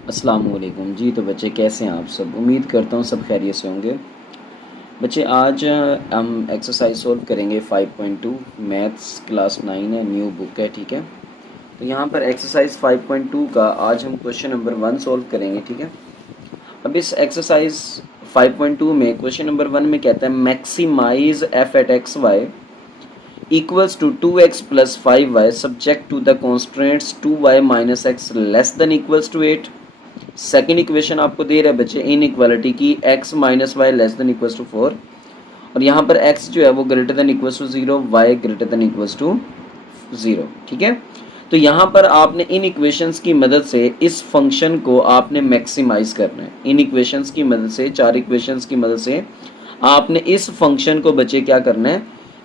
अस्सलाम वालेकुम जी। तो बच्चे कैसे हैं आप सब? उम्मीद करता हूँ सब खैरियत से होंगे। बच्चे आज हम एक्सरसाइज सोल्व करेंगे 5.2। मैथ्स क्लास 9 है, न्यू बुक है, ठीक है। तो यहाँ पर एक्सरसाइज 5.2 का आज हम क्वेश्चन नंबर 1 सोल्व करेंगे, ठीक है। अब इस एक्सरसाइज 5.2 में क्वेश्चन नंबर 1 में कहता है maximize f at x y equals to 2x plus 5y subject to the constraints 2y minus x less than equals to 8। Second equation आपको दे रहा है बच्चे इन इक्वालिटी की x minus y less than equals to 4, और यहाँ पर x जो है वो greater than equals to 0, y greater than equals to 0, ठीक है। तो यहाँ पर आपने इन इक्वेशंस की मदद से इस फंक्शन को आपने मैक्सिमाइज करना है। इन इक्वेशंस की मदद से, चार इक्वेशंस की मदद से आपने इस फंक्शन को बच्चे क्या करना है,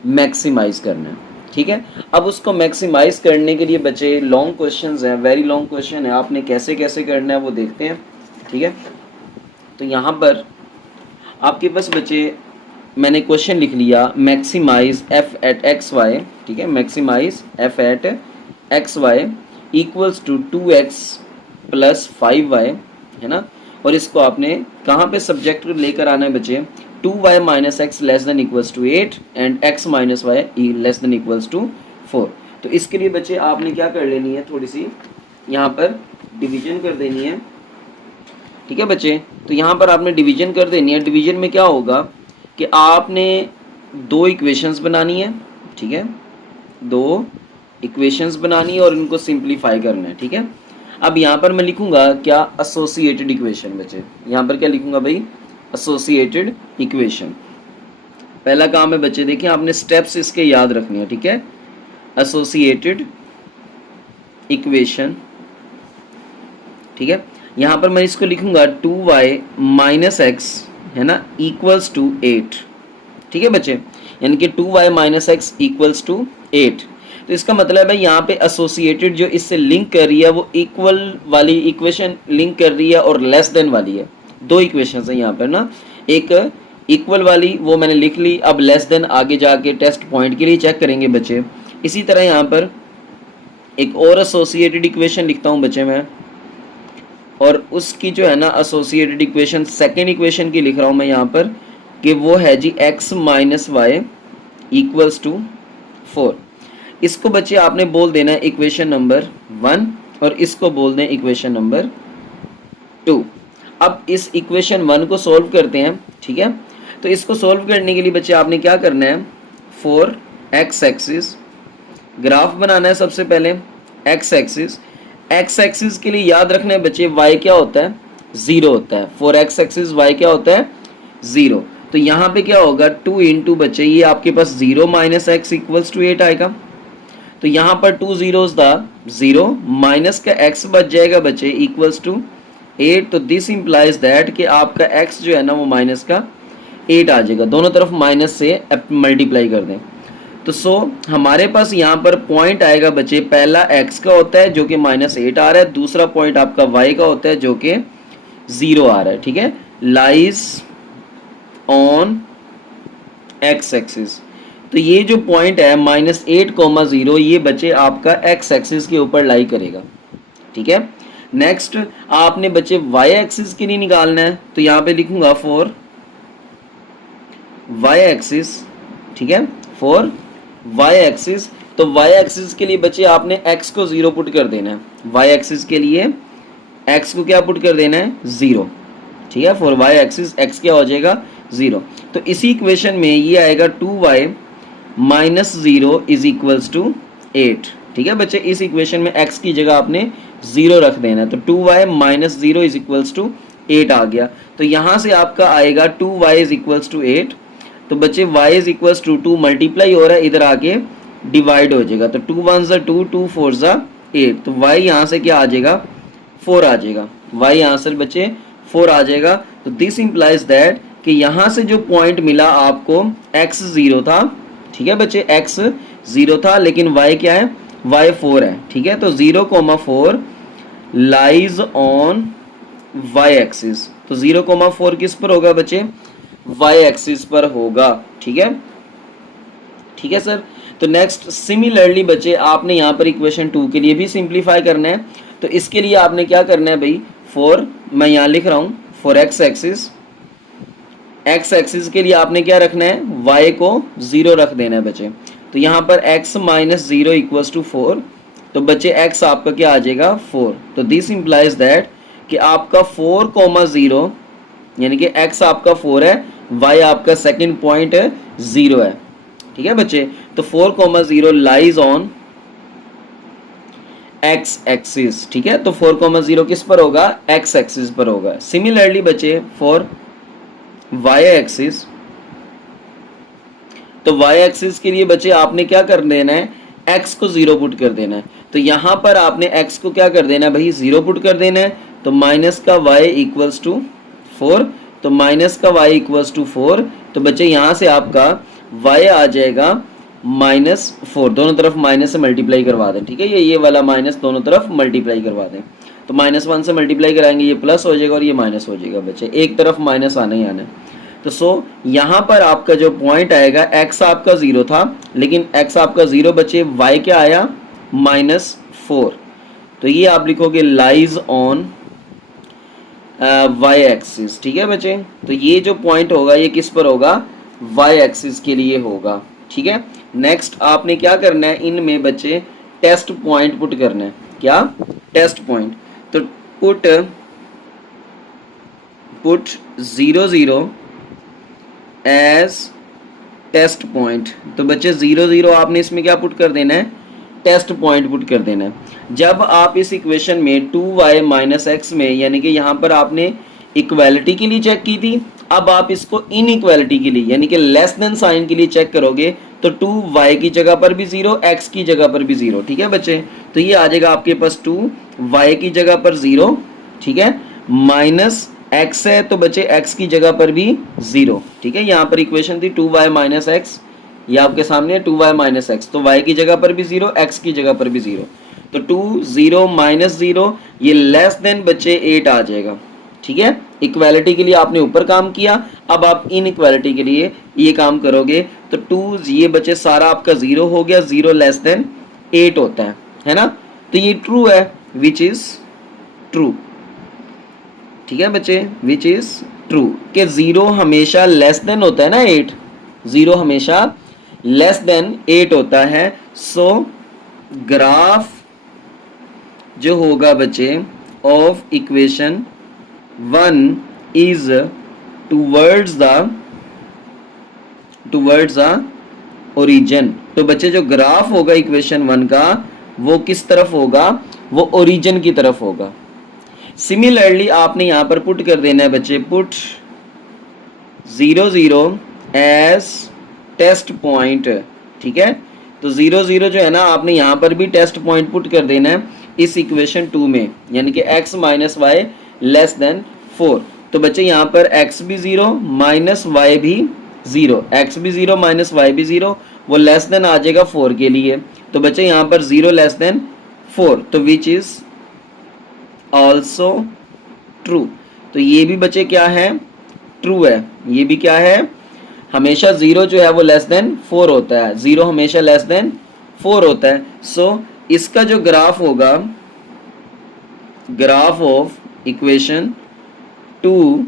मैक्सिमाइज करना है, ठीक है। अब उसको मैक्सिमाइज करने के लिए बच्चे लॉन्ग क्वेश्चंस हैं, वेरी लॉन्ग क्वेश्चन है, आपने कैसे कैसे करना है वो देखते हैं, ठीक है। तो यहाँ पर आपके पास बच्चे मैंने क्वेश्चन लिख लिया maximize f at x y, ठीक है। Maximize f at x y equals to 2x plus 5y, है ना। और इसको आपने कहाँ पे सब्जेक्ट लेकर आना है बच्चे, 2y minus x less than equals to 8 and x minus y less than equals to 4। तो इसके लिए बच्चे आपने क्या कर लेनी है, थोड़ी सी यहाँ पर डिवीजन कर देनी है, ठीक है बच्चे। तो यहाँ पर आपने डिवीजन कर देनी है। डिवीजन में क्या होगा कि आपने दो इक्वेशंस बनानी है, ठीक है, दो इक्वेशंस बनानी है और इनको सिंप्लीफाई करना है, ठीक है। अब यहाँ पर मैं लिखूंगा क्या, एसोसिएटेड इक्वेशन बच्चे। यहाँ पर क्या लिखूंगा भाई, एसोसिएटेड इक्वेशन। पहला काम है बच्चे, देखिए आपने स्टेप्स इसके याद रखने हैं, ठीक है। एसोसिएटेड इक्वेशन, ठीक है। यहाँ पर मैं इसको लिखूंगा 2y माइनस एक्स, है ना, इक्वल्स टू 8, ठीक है बच्चे। यानी कि 2y minus x equals to 8। तो इसका मतलब है यहाँ पे एसोसिएटेड जो इससे लिंक कर रही है वो इक्वल वाली इक्वेशन लिंक कर रही है और लेस देन वाली है। दो इक्वेशंस है यहाँ पर ना, एक इक्वल वाली वो मैंने लिख ली, अब लेस देन आगे जाके टेस्ट पॉइंट के लिए चेक करेंगे बच्चे। इसी तरह यहाँ पर एक और एसोसिएटेड इक्वेशन लिखता हूँ बच्चे मैं, और उसकी जो है ना एसोसिएटेड इक्वेशन सेकेंड इक्वेशन की लिख रहा हूँ मैं यहाँ पर कि वो है जी x minus y equals to 4। इसको बच्चे आपने बोल देना है इक्वेशन नंबर 1 और इसको बोल दें इक्वेशन नंबर 2। अब इस इक्वेशन 1 को सॉल्व करते हैं, ठीक है। तो इसको सॉल्व करने के लिए बच्चे आपने क्या करना है, 4x एक्सिस ग्राफ बनाना है सबसे पहले। x एक्सिस के लिए याद रखना है बच्चे y क्या होता है, 0 होता है। 4x एक्सिस y क्या होता है, 0। तो यहाँ पे क्या होगा 2 इंटू बच्चे ये आपके पास 0 माइनस एक्स इक्वल्स टू 8 आएगा। तो यहाँ पर 2 जीरोस था, 0 माइनस का x बच जाएगा बच्चे इक्वल्स टू 8। तो दिस इंप्लाइज दैट कि आपका x जो है ना वो माइनस का 8 आ जाएगा। दोनों तरफ माइनस से मल्टीप्लाई कर दें तो हमारे पास यहाँ पर पॉइंट आएगा बच्चे, पहला x का होता है जो कि -8 आ रहा है, दूसरा पॉइंट आपका y का होता है जो कि 0 आ रहा है, ठीक है। Lies on x axis. तो ये जो पॉइंट है -8,0 ये बच्चे आपका x एक्सिस के ऊपर लाई करेगा, ठीक है। नेक्स्ट आपने बच्चे y एक्सिस के लिए निकालना है, तो यहाँ पे लिखूंगा फॉर y एक्सिस, ठीक है, फॉर y एक्सिस। तो y एक्सिस के लिए बच्चे आपने x को 0 पुट कर देना है। y एक्सिस के लिए x को क्या पुट कर देना है, 0, ठीक है। फॉर y एक्सिस x क्या हो जाएगा, 0। तो इसी इक्वेशन में ये आएगा 2y minus 0 is equals to 8, ठीक है बच्चे। इस इक्वेशन में x की जगह आपने 0 रख देना है। तो 2y minus 0 is equals to 8 आ गया। तो यहाँ से आपका आएगा 2y इज इक्वल्स टू 8। तो बच्चे y is equals to 2 multiply हो रहा है, इधर आके डिवाइड हो जाएगा। तो 2 1 ज़ा 2, 2 4 ज़ा 8। तो y यहाँ से क्या आ जाएगा, 4 आ जाएगा। y यहाँ से बच्चे 4 आ जाएगा। तो दिस इंप्लाइज दैट कि यहाँ से जो पॉइंट मिला आपको x 0 था, ठीक है बच्चे, x 0 था लेकिन y क्या है, y 4 है, ठीक है। तो 0,4 लाइज ऑन y एक्सिस। तो 0,4 किस पर होगा बच्चे, y एक्सिस पर होगा, ठीक है, ठीक है सर। तो नेक्स्ट सिमिलरली बच्चे आपने यहाँ पर इक्वेशन 2 के लिए भी सिंप्लीफाई करना है। तो इसके लिए आपने क्या करना है भाई, फॉर, मैं यहाँ लिख रहा हूँ for x axis, x axis के लिए आपने क्या रखना है, y को 0 रख देना है बच्चे। तो यहाँ पर x माइनस 0 इक्वल्स टू 4, तो बच्चे x आपका क्या आ जाएगा 4। तो दिस इम्प्लाइज दैट कि आपका 4,0 यानी कि x आपका 4 है, y आपका सेकंड पॉइंट 0 है। ठीक है बच्चे, तो 4,0 लाइज ऑन x एक्सिस। ठीक है, तो 4,0 किस पर होगा, x एक्सिस पर होगा। सिमिलरली बच्चे फॉर y एक्सिस, तो y एक्सिस के लिए बच्चे आपने क्या कर देना है, x को 0 पुट कर देना है। तो यहां पर आपने x को क्या कर देना है भाई, 0 पुट कर देना है। तो माइनस का y इक्वल्स टू 4, तो माइनस का y इक्वल्स टू 4, तो बच्चे यहां से आपका y आ जाएगा -4, दोनों तरफ माइनस से मल्टीप्लाई करवा दें। ठीक है, ये वाला माइनस दोनों तरफ मल्टीप्लाई करवा दें, तो -1 से मल्टीप्लाई कराएंगे, ये प्लस हो जाएगा और ये माइनस हो जाएगा बच्चे, एक तरफ माइनस आना ही आना है। तो सो यहाँ पर आपका जो पॉइंट आएगा, x आपका 0 था, लेकिन x आपका 0 बचे, y क्या आया -4, तो ये आप लिखोगे लाइज ऑन y एक्सिस। ठीक है बच्चे, तो ये जो पॉइंट होगा ये किस पर होगा, y एक्सिस के लिए होगा। ठीक है, नेक्स्ट आपने क्या करना है, इनमें बच्चे टेस्ट पॉइंट पुट करना है। क्या, टेस्ट पॉइंट, तो पुट 0 0 एज टेस्ट पॉइंट। तो बच्चे 0 0 आपने इसमें क्या पुट कर देना है, टेस्ट पॉइंट पुट कर देना है। जब आप इस इक्वेशन में 2y माइनस एक्स में, यानी कि यहाँ पर आपने इक्वालिटी के लिए चेक की थी, अब आप इसको इनइक्वालिटी के लिए यानी कि लेस देन साइन के लिए चेक करोगे, तो 2y की जगह पर भी 0, x की जगह पर भी 0। ठीक है बच्चे, तो ये आ जाएगा आपके पास 2y की जगह पर 0, ठीक है, माइनस x है, तो बच्चे x की जगह पर भी 0। ठीक है, यहाँ पर इक्वेशन थी 2y माइनस एक्स, ये आपके सामने 2y माइनस एक्स, तो y की जगह पर भी 0, x की जगह पर भी 0, तो 2 0 माइनस 0, ये लेस देन बच्चे 8 आ जाएगा। ठीक है, इक्वालिटी के लिए आपने ऊपर काम किया, अब आप इन इक्वालिटी के लिए ये काम करोगे, तो 2 ये बच्चे सारा आपका 0 हो गया, 0 लेस देन 8 होता है ना, तो ये ट्रू है, विच इज ट्रू। ठीक है बच्चे, विच इज ट्रू, कि 0 हमेशा लेस देन होता है ना 8, 0 हमेशा लेस देन 8 होता है। सो ग्राफ जो होगा बच्चे of equation 1 is towards the origin. तो बच्चे जो ग्राफ होगा इक्वेशन 1 का वो किस तरफ होगा, वो ओरिजिन की तरफ होगा। सिमिलरली आपने यहां पर पुट कर देना है बच्चे, पुट 0 0 एज टेस्ट पॉइंट। ठीक है, तो 0 0 जो है ना, आपने यहां पर भी टेस्ट पॉइंट पुट कर देना है इस इक्वेशन 2 में, यानी कि x minus y less than 4। तो बच्चे यहाँ पर x भी 0 माइनस वाई भी 0, x भी 0 माइनस वाई भी 0, वो लेस देन आ जाएगा 4 के लिए। तो बच्चे यहाँ पर 0 लेस देन 4, तो विच इज ऑल्सो ट्रू। तो ये भी बच्चे क्या है, ट्रू है। ये भी क्या है, हमेशा 0 जो है वो लेस देन 4 होता है, 0 हमेशा लेस देन 4 होता है। सो इसका जो ग्राफ होगा, graph of equation 2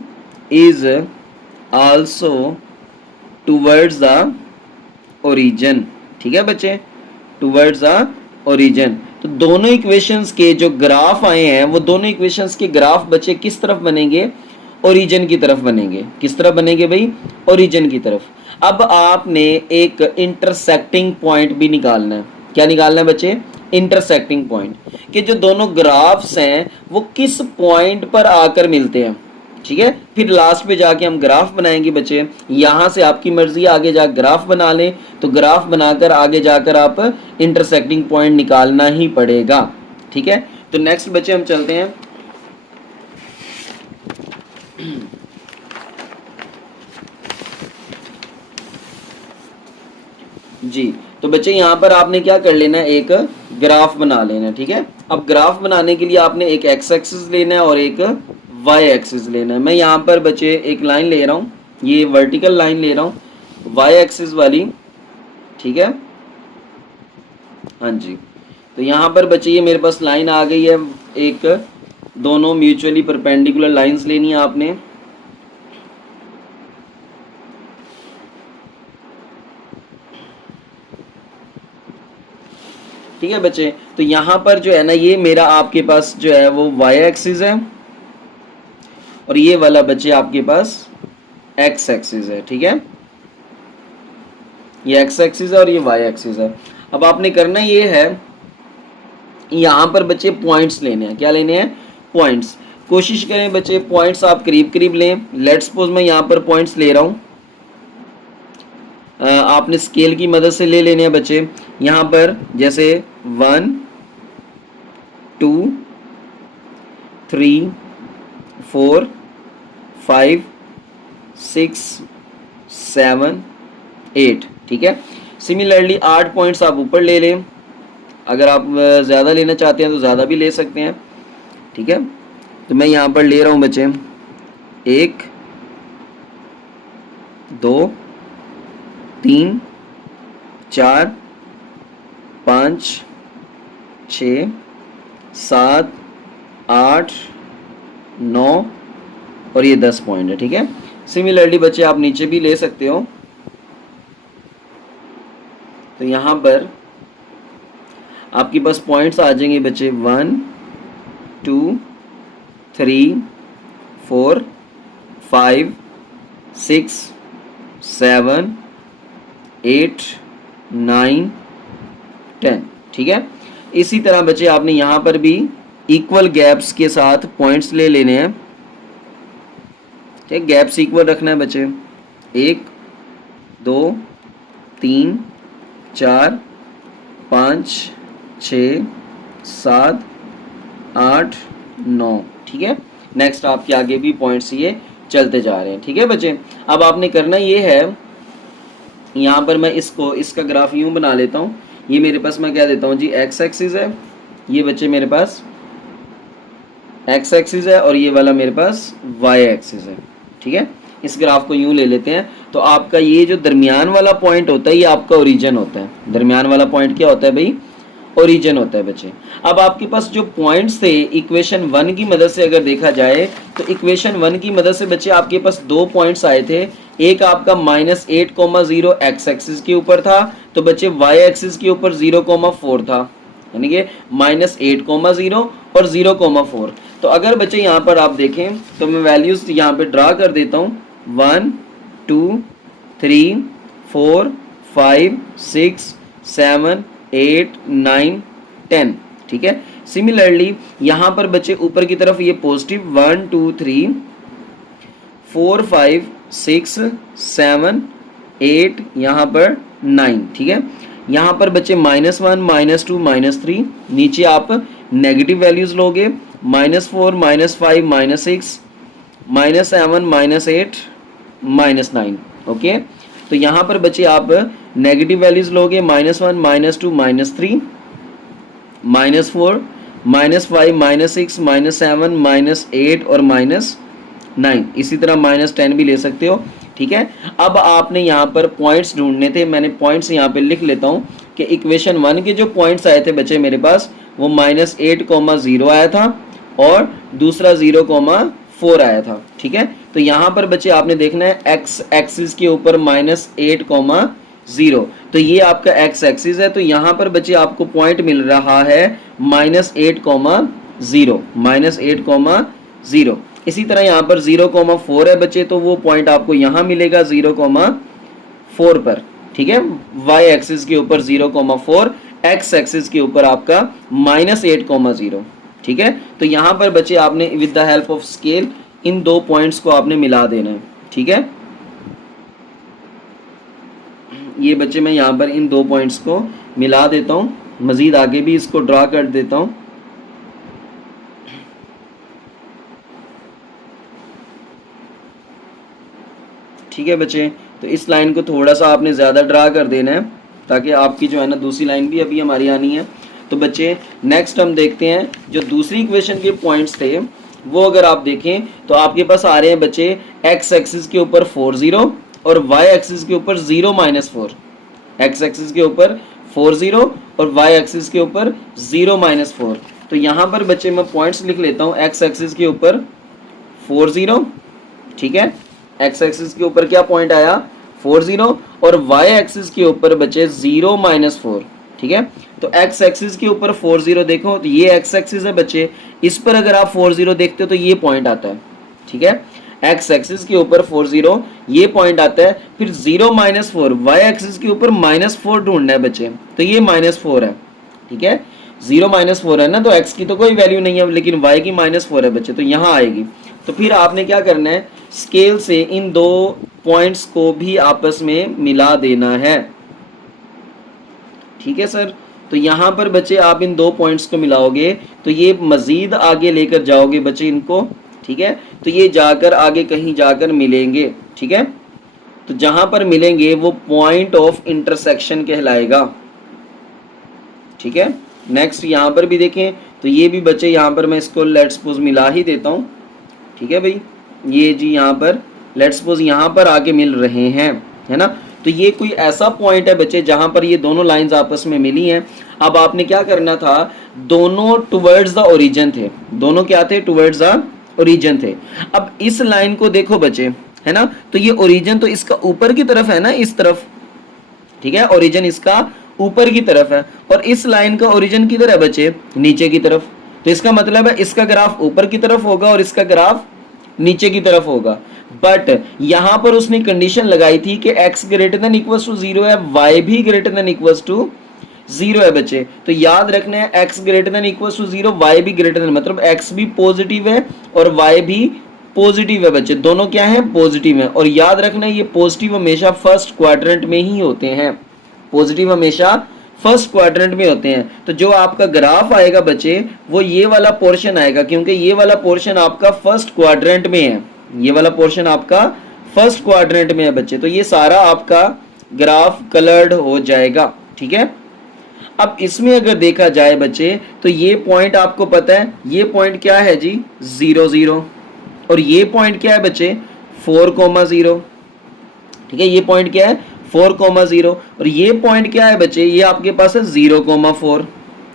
is also towards the origin. ठीक है बच्चे, टूवर्ड्स द ओरिजिन। तो दोनों इक्वेशंस के जो ग्राफ आए हैं, वो दोनों इक्वेशंस के ग्राफ बच्चे किस तरफ बनेंगे, ओरिजिन की तरफ बनेंगे। किस तरफ बनेंगे भाई, ओरिजिन की तरफ। अब आपने एक इंटरसेक्टिंग पॉइंट भी निकालना है। क्या निकालना है बच्चे, इंटरसेक्टिंग पॉइंट, कि जो दोनों ग्राफ्स हैं वो किस पॉइंट पर आकर मिलते हैं। ठीक है, फिर लास्ट पे जाके हम ग्राफ बनाएंगे बच्चे। यहां से आपकी मर्जी, आगे जाकर ग्राफ बना लें, तो ग्राफ बनाकर आगे जाकर आप इंटरसेक्टिंग पॉइंट निकालना ही पड़ेगा। ठीक है, तो नेक्स्ट बच्चे हम चलते हैं। जी, तो बच्चे यहाँ पर आपने क्या कर लेना है, एक ग्राफ बना लेना है। ठीक है, अब ग्राफ बनाने के लिए आपने एक एक्स एक्सिस लेना है और एक वाई एक्सिस लेना है। मैं यहाँ पर बच्चे एक लाइन ले रहा हूँ, ये वर्टिकल लाइन ले रहा हूँ वाई एक्सिस वाली। ठीक है, हाँ जी, तो यहाँ पर बच्चे ये मेरे पास लाइन आ गई है एक दोनों म्यूचुअली परपेंडिकुलर लाइंस लेनी है आपने। ठीक है बच्चे, तो यहाँ पर जो है ना, ये मेरा आपके पास जो है वो वाई एक्सिस है और ये वाला बच्चे आपके पास एक्स एक्सिस है। ठीक है, ये एक्स एक्सिस है और ये वाई एक्सिस है। अब आपने करना ये है, यहाँ पर बच्चे पॉइंट्स लेने हैं। क्या लेने हैं? पॉइंट्स। कोशिश करें बच्चे पॉइंट्स आप करीब करीब लें। लेट्स सपोज मैं यहाँ पर पॉइंट्स ले रहा हूँ, आपने स्केल की मदद से ले लेने हैं बच्चे। यहाँ पर जैसे 1 2 3 4 5 6 7 8। ठीक है, सिमिलरली 8 पॉइंट्स आप ऊपर ले लें। अगर आप ज़्यादा लेना चाहते हैं तो ज़्यादा भी ले सकते हैं। ठीक है, तो मैं यहाँ पर ले रहा हूँ बच्चे 1 2 3 4 5 6 7 8 9 और ये 10 पॉइंट है। ठीक है, सिमिलरली बच्चे आप नीचे भी ले सकते हो। तो यहाँ पर आपके पास पॉइंट्स आ जाएंगे बच्चे 1 2 3 4 5 6 7 8 9 10। ठीक है, इसी तरह बच्चे आपने यहाँ पर भी इक्वल गैप्स के साथ पॉइंट्स ले लेने हैं। ठीक, गैप्स इक्वल रखना है बच्चे। 1 2 3 4 5 6 7 8 9। ठीक है, नेक्स्ट आपके आगे भी पॉइंट्स ये चलते जा रहे हैं। ठीक है बच्चे, अब आपने करना ये है, यहाँ पर मैं इसका ग्राफ यूं बना लेता हूँ। ये मेरे पास मैं क्या देता हूँ जी, एक्स एक्सिस है। ये बच्चे मेरे पास एक्स एक्सिस है और ये वाला मेरे पास वाई एक्सिस है। ठीक है, इस ग्राफ को यूं ले लेते हैं। तो आपका ये जो दरमियान वाला पॉइंट होता है ये आपका ओरिजिन होता है। दरमियान वाला पॉइंट क्या होता है भाई? ओरिजिन होता है बच्चे। अब आपके पास जो पॉइंट्स थे इक्वेशन 1 की मदद से अगर देखा जाए तो इक्वेशन 1 की मदद से बच्चे आपके पास दो पॉइंट्स आए थे। एक आपका -8,0 एक्स एक्सिस के ऊपर था, तो बच्चे वाई एक्सिस के ऊपर 0,4 था, यानी कि -8,0 और 0,4। तो अगर बच्चे यहाँ पर आप देखें तो मैं वैल्यूज यहाँ पे ड्रा कर देता हूँ 1 2 3 4 5 6 7 8 9 10। ठीक है, सिमिलरली यहाँ पर बच्चे ऊपर की तरफ ये पॉजिटिव 1 2 3 4 5 6 7 8 यहाँ पर 9। ठीक है, यहाँ पर बच्चे -1 -2 -3, नीचे आप नेगेटिव वैल्यूज लोगे -4 -5 -6 -7 -8 -9। ओके, तो यहाँ पर बच्चे आप नेगेटिव वैल्यूज लोगे -1 -2 -3 -4 -5 -6 -7 -8 और -9। इसी तरह -10 भी ले सकते हो। ठीक है, अब आपने यहाँ पर पॉइंट्स ढूंढने थे। मैंने पॉइंट्स यहाँ पे लिख लेता हूँ कि इक्वेशन 1 के जो पॉइंट्स आए थे बच्चे मेरे पास वो -8,0 आया था और दूसरा 0,4 आया था। ठीक है, तो यहाँ पर बच्चे आपने देखना है एक्स एक्सिस के ऊपर -8,0, तो ये आपका एक्स एक्सिस है। तो यहाँ पर बच्चे आपको पॉइंट मिल रहा है -8,0। इसी तरह यहाँ पर 0,4 है बच्चे, तो वो पॉइंट आपको यहाँ मिलेगा 0,4 पर। ठीक है, y एक्सिस के ऊपर 0,4, x एक्सिस के ऊपर आपका -8,0। ठीक है, तो यहाँ पर बच्चे आपने with the help of scale in दो पॉइंट्स को आपने मिला देना है। ठीक है, ये बच्चे मैं यहाँ पर इन दो पॉइंट्स को मिला देता हूँ, मजीद आगे भी इसको ड्रा कर देता हूँ। ठीक है बच्चे, तो इस लाइन को थोड़ा सा आपने ज़्यादा ड्रा कर देना है ताकि आपकी जो है ना दूसरी लाइन भी अभी हमारी आनी है। तो बच्चे नेक्स्ट हम देखते हैं जो दूसरी इक्वेशन के पॉइंट्स थे वो अगर आप देखें तो आपके पास आ रहे हैं बच्चे एक्स एक्सिस के ऊपर 40 और वाई एक्सिस के ऊपर 0 -4। एक्स एक्सिस के ऊपर 40 और वाई एक्सिस के ऊपर 0 -4। तो यहाँ पर बच्चे मैं पॉइंट्स लिख लेता हूँ। एक्स एक्सिस के ऊपर 40, ठीक है, एक्स एक्सिस के ऊपर क्या पॉइंट आया 40, और वाई एक्सिस के ऊपर बचे 0 -4, ठीक है। तो एक्स एक्सिस के ऊपर 40 देखो, तो ये एक्स एक्सिस है बच्चे, इस पर अगर आप 40 देखते हो तो ये पॉइंट आता है, ठीक है। एक्स एक्सिस के ऊपर 40 ये पॉइंट आता है, फिर 0 -4 वाई एक्सिस के ऊपर -4 ढूंढना है बच्चे, तो ये -4 है, ठीक है। 0 -4 है ना, तो x की तो कोई वैल्यू नहीं है, लेकिन y की -4 है बच्चे, तो यहाँ आएगी। तो फिर आपने क्या करना है, स्केल से इन दो पॉइंट्स को भी आपस में मिला देना है, ठीक है सर। तो यहाँ पर बच्चे आप इन दो पॉइंट्स को मिलाओगे तो ये मजीद आगे लेकर जाओगे बच्चे इनको, ठीक है। तो ये जाकर आगे कहीं जाकर मिलेंगे, ठीक है। तो जहां पर मिलेंगे वो पॉइंट ऑफ इंटरसेक्शन कहलाएगा, ठीक है। नेक्स्ट यहाँ पर भी देखें, तो ये भी बच्चे यहाँ पर मैं इसको लेट्स सपोज मिला ही देता हूँ, ठीक है भाई। ये जी यहाँ पर लेट्स सपोज यहाँ पर आके मिल रहे हैं, है ना। तो ये कोई ऐसा पॉइंट है बच्चे जहां पर ये दोनों लाइंस आपस में मिली हैं। अब आपने क्या करना था, दोनों टुवर्ड्स द ओरिजिन थे, दोनों क्या थे, टुवर्ड्स द ओरिजिन थे। अब इस लाइन को देखो बच्चे, है ना, तो ये ओरिजिन तो इसका ऊपर की तरफ है ना, इस तरफ, ठीक है, ओरिजिन इसका ऊपर की तरफ है, और इस लाइन का ओरिजिन किधर है बच्चे, नीचे की तरफ। तो इसका मतलब है इसका ग्राफ ऊपर की तरफ होगा और इसका ग्राफ नीचे की तरफ होगा। बट यहां पर उसने कंडीशन लगाई थी कि x greater than equals to 0 है, y भी ग्रेटर देन इक्वल्स टू 0 है बच्चे। तो याद रखना है x greater than equals to 0, y भी ग्रेटर देन, मतलब x भी पॉजिटिव है और y भी पॉजिटिव है बच्चे, दोनों क्या है, पॉजिटिव है। और याद रखना है ये पॉजिटिव हमेशा फर्स्ट क्वाड्रेंट में ही होते हैं, पॉजिटिव हमेशा फर्स्ट क्वाड्रेंट में होते हैं। तो जो आपका ग्राफ आएगा बच्चे वो ये वाला पोर्शन आएगा, क्योंकि ये वाला पोर्शन आपका फर्स्ट क्वाड्रेंट में है, ये वाला पोर्शन आपका फर्स्ट क्वाड्रेंट में है बच्चे। तो ये सारा आपका ग्राफ कलर्ड हो जाएगा, ठीक है। अब इसमें अगर देखा जाए बच्चे तो ये पॉइंट आपको पता है, ये पॉइंट क्या है जी 0 0, और ये पॉइंट क्या है बच्चे 4,0, ठीक है। ये पॉइंट क्या है 4,0, और ये पॉइंट क्या है बच्चे, ये आपके पास है 0,4,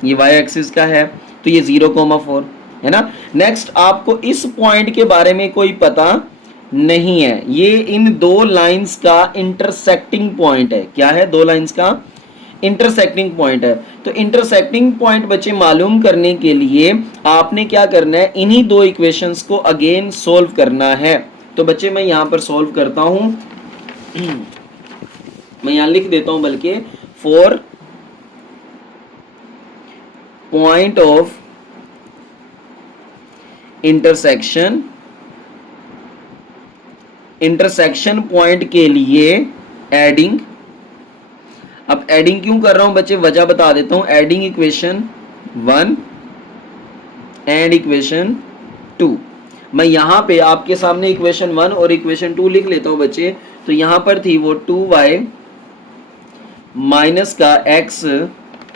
ये y एक्सिस का है, तो ये 0,4 है ना। नेक्स्ट आपको इस पॉइंट के बारे में कोई पता नहीं है, ये इन दो लाइंस का इंटरसेक्टिंग पॉइंट है। क्या है, दो लाइंस का इंटरसेक्टिंग पॉइंट है। तो इंटरसेक्टिंग पॉइंट बच्चे मालूम करने के लिए आपने क्या करना है, इन्हीं दो इक्वेशंस को अगेन सोल्व करना है। तो बच्चे मैं यहां पर सोल्व करता हूं, मैं यहां लिख देता हूं बल्कि, for point of intersection, intersection point के लिए एडिंग। अब एडिंग क्यों कर रहा हूं बच्चे, वजह बता देता हूं। Adding equation 1 and equation 2। मैं यहां पे आपके सामने इक्वेशन 1 और इक्वेशन 2 लिख लेता हूं बच्चे। तो यहां पर थी वो 2y माइनस का x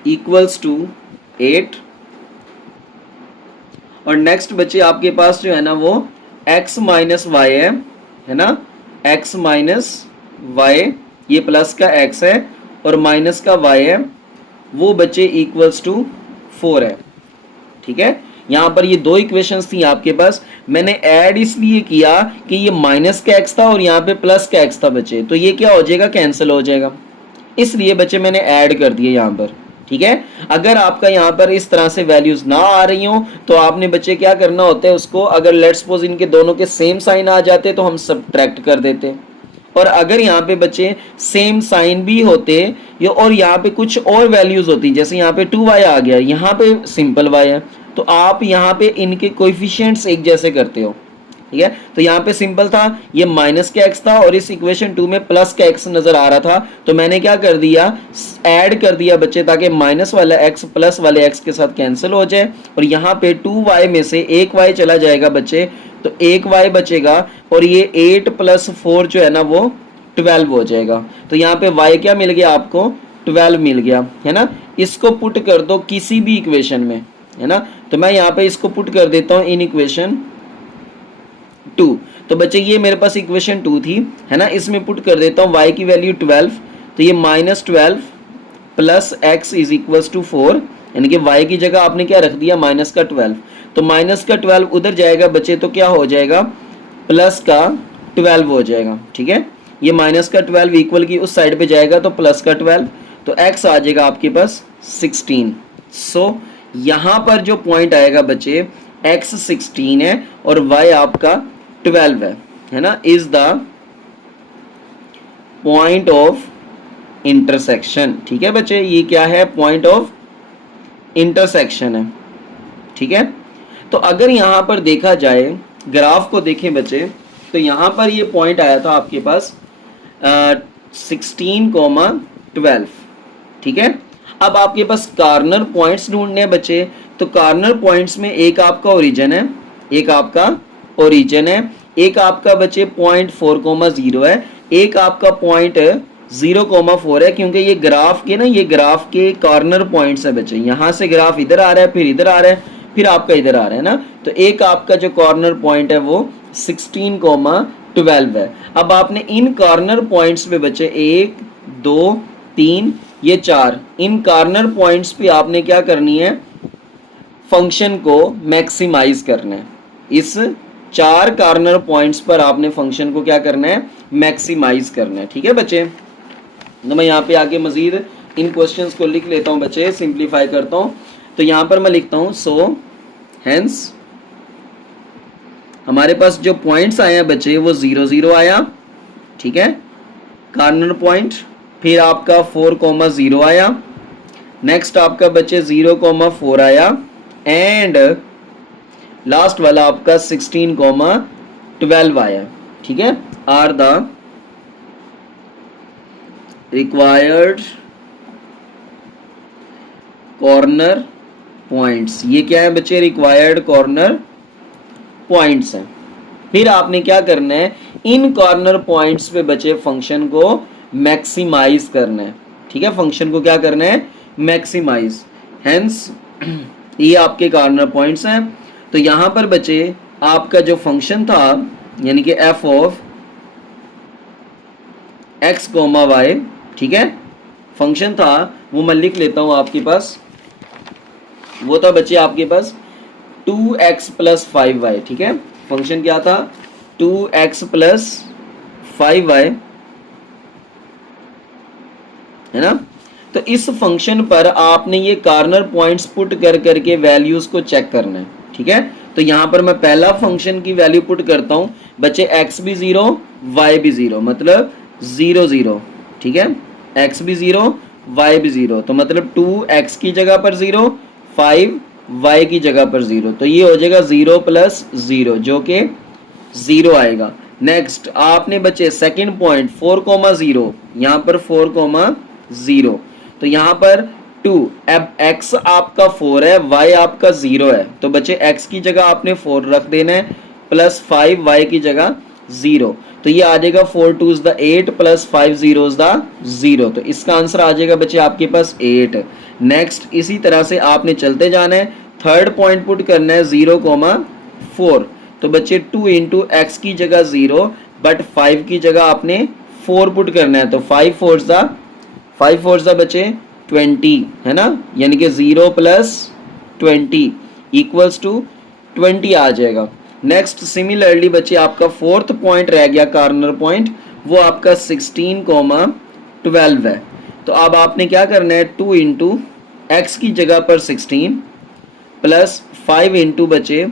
इक्वल्स टू 8, और नेक्स्ट बच्चे आपके पास जो है ना वो x माइनस वाई है ना, x माइनस वाई, ये प्लस का x है और माइनस का y है, वो बच्चे इक्वल्स टू 4 है, ठीक है। यहां पर ये दो इक्वेशंस थी आपके पास, मैंने ऐड इसलिए किया कि ये माइनस का x था और यहाँ पे प्लस का x था बच्चे, तो ये क्या हो जाएगा, कैंसिल हो जाएगा, इसलिए बच्चे मैंने ऐड कर दिए यहाँ पर, ठीक है। अगर आपका यहाँ पर इस तरह से वैल्यूज ना आ रही हो तो आपने बच्चे क्या करना होता है उसको, अगर लेट्स सपोज इनके दोनों के सेम साइन आ जाते तो हम सबट्रैक्ट कर देते, और अगर यहाँ पे बच्चे सेम साइन भी होते और यहाँ पे कुछ और वैल्यूज होती, जैसे यहाँ पे 2y आ गया, यहाँ पे सिंपल y है, तो आप यहाँ पे इनके कोएफिशिएंट्स एक जैसे करते हो, ठीक है। तो यहाँ पे सिंपल था, ये माइनस का x था और इस इक्वेशन 2 में प्लस का x नजर आ रहा था, तो मैंने क्या कर दिया, ऐड कर दिया बच्चे, ताकि माइनस वाला x प्लस वाले x के साथ कैंसिल हो जाए, और यहाँ पे 2y में से एक y चला जाएगा बच्चे, तो एक y बचेगा, और ये 8 + 4 जो है ना वो 12 हो जाएगा। तो यहाँ पे y क्या मिल गया आपको, 12 मिल गया, है ना। इसको पुट कर दो किसी भी इक्वेशन में, है ना। तो मैं यहाँ पे इसको पुट कर देता हूँ इन इक्वेशन 2। तो बच्चे ये मेरे पास इक्वेशन 2 थी, है ना, इसमें पुट कर देता हूँ y की वैल्यू 12, तो ये -12 + x = 4, यानी कि y की जगह आपने क्या रख दिया, माइनस का 12, तो माइनस का 12 उधर जाएगा बच्चे तो क्या हो जाएगा, प्लस का 12 हो जाएगा। ठीक है, ये माइनस का 12 इक्वल की उस साइड पे जाएगा तो प्लस का 12, तो x आ जाएगा आपके पास 16। सो यहाँ पर जो पॉइंट आएगा बच्चे, x 16 है और y आपका 12 है ना, is the point of intersection. ठीक है बच्चे, ये क्या है, पॉइंट ऑफ इंटरसेक्शन है। ठीक है, तो अगर यहाँ पर देखा जाए, ग्राफ को देखें बच्चे, तो यहाँ पर ये पॉइंट आया था आपके पास 16,12। ठीक है, अब आपके पास कार्नर पॉइंट्स ढूंढने हैं बच्चे, तो कार्नर पॉइंट्स में एक आपका ओरिजिन है, एक आपका ओरिजिन है, एक आपका बच्चे पॉइंट 4,0 है, एक आपका पॉइंट 0,4 है, क्योंकि ये ग्राफ के ना, ये ग्राफ के कॉर्नर पॉइंट्स है बच्चे, यहाँ से ग्राफ इधर आ रहा है, फिर इधर आ रहा है, फिर आपका इधर आ रहा है ना, तो एक आपका जो कॉर्नर पॉइंट है वो 16,12 है। अब आपने इन कॉर्नर पॉइंट्स पे बच्चे 1 2 3 ये 4, इन कॉर्नर पॉइंट्स पे आपने क्या करनी है, फंक्शन को मैक्सिमाइज करना है। इस 4 कॉर्नर पॉइंट्स पर आपने फंक्शन को क्या करना है, मैक्सिमाइज करना है। ठीक है बच्चे, तो मैं यहाँ पे आके मजीद इन क्वेश्चंस को लिख लेता हूँ बच्चे, सिंप्लीफाई करता हूँ। तो यहाँ पर मैं लिखता हूँ, सो हेंस हमारे पास जो पॉइंट्स आए हैं बच्चे वो 0 0 आया। ठीक है, कॉर्नर पॉइंट, फिर आपका 4,0 आया, नेक्स्ट आपका बच्चे 0,4 आया, एंड लास्ट वाला आपका 16,12 आया। ठीक है, are the required corner points. ये क्या है बच्चे, रिक्वायर्ड कॉर्नर पॉइंट्स हैं। फिर आपने क्या करना है, इन कॉर्नर पॉइंट्स पे बचे फंक्शन को मैक्सिमाइज करना है। ठीक है, फंक्शन को क्या करना है, मैक्सिमाइज। हेंस ये आपके कॉर्नर पॉइंट्स हैं। तो यहां पर बचे आपका जो फंक्शन था, यानी कि f of x comma y, ठीक है, फंक्शन था वो मैं लिख लेता हूं आपके पास, वो था बच्चे आपके पास 2x + 5y। ठीक है, फंक्शन क्या था, 2x + 5y है ना। तो इस फंक्शन पर आपने ये कॉर्नर पॉइंट्स पुट कर करके वैल्यूज को चेक करना है। ठीक है, तो यहां पर मैं पहला फंक्शन की वैल्यू पुट करता हूं बच्चे, x भी 0 y भी 0, मतलब 0 0। ठीक है, x भी 0 y भी 0, तो मतलब 2x की जगह पर 0, 5 y की जगह पर 0, तो ये हो जाएगा 0 + 0 जो कि 0 आएगा। नेक्स्ट आपने बच्चे सेकंड पॉइंट 4,0, यहाँ पर 4,0, तो यहाँ पर 2, अब x आपका 4 है, y आपका 0 है, तो बच्चे x की जगह आपने 4 रख देना है, प्लस 5 y की जगह 0, तो ये आ जाएगा 4 2s द 8 + 5 0s द 0, तो इसका आंसर आ जाएगा बच्चे आपके पास 8। नेक्स्ट इसी तरह से आपने चलते जाना है, थर्ड पॉइंट पुट करना है 0,4, तो बच्चे 2 × x की जगह 0 बट 5 की जगह आपने 4 पुट करना है, तो 5 4s द बच्चे 20 है ना, यानी कि 0 + 20 = 20 आ जाएगा। नेक्स्ट सिमिलरली बच्चे आपका फोर्थ पॉइंट रह गया कॉर्नर पॉइंट, वो आपका 16,12 है, तो अब आपने क्या करना है, 2 × x की जगह पर 16 प्लस 5 × बच्चे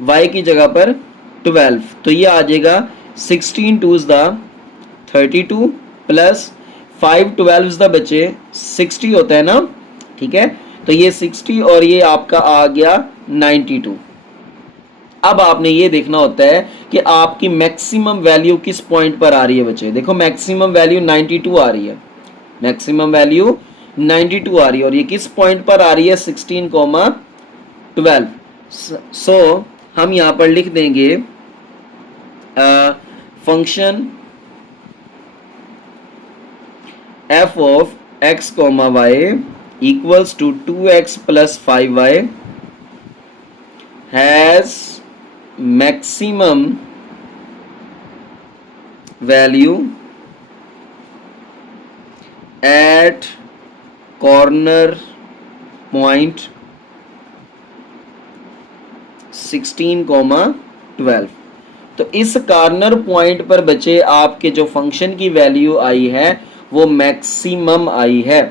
y की जगह पर 12, तो ये आ जाएगा 16 2s the 32 plus 5 12s the बच्चे 60 होता है ना। ठीक है, तो ये 60 और ये आपका आ गया 92। अब आपने ये देखना होता है कि आपकी मैक्सिमम वैल्यू किस पॉइंट पर आ रही है बच्चे, देखो मैक्सिमम वैल्यू 92 आ रही है, मैक्सिमम वैल्यू 92 आ रही है, और ये किस पॉइंट पर आ रही है, 16,12। सो हम यहाँ पर लिख देंगे function f of x, y equals to 2x + 5y has maximum value at corner point 16,12। तो इस कॉर्नर पॉइंट पर बच्चे आपके जो फंक्शन की वैल्यू आई है वो मैक्सिमम आई है।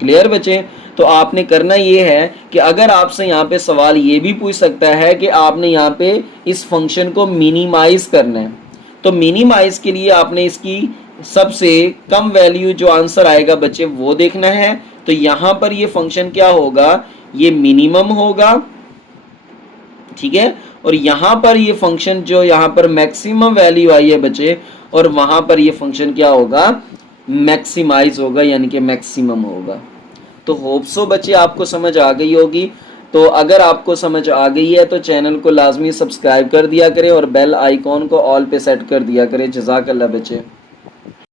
क्लियर बच्चे? तो आपने करना ये है कि अगर आपसे यहाँ पे सवाल ये भी पूछ सकता है कि आपने यहाँ पे इस फंक्शन को मिनिमाइज करना है, तो मिनिमाइज के लिए आपने इसकी सबसे कम वैल्यू जो आंसर आएगा बच्चे वो देखना है। तो यहाँ पर ये फंक्शन क्या होगा, ये मिनिमम होगा, ठीक है। और यहाँ पर ये फंक्शन जो यहाँ पर मैक्सिमम वैल्यू आई है बच्चे, और वहां पर ये फंक्शन क्या होगा, मैक्सिमाइज होगा, यानी कि मैक्सिमम होगा। तो होप सो बच्चे आपको समझ आ गई होगी। तो अगर आपको समझ आ गई है तो चैनल को लाजमी सब्सक्राइब कर दिया करें और बेल आइकॉन को ऑल पे सेट कर दिया करें। जज़ाकल्लाह बच्चे।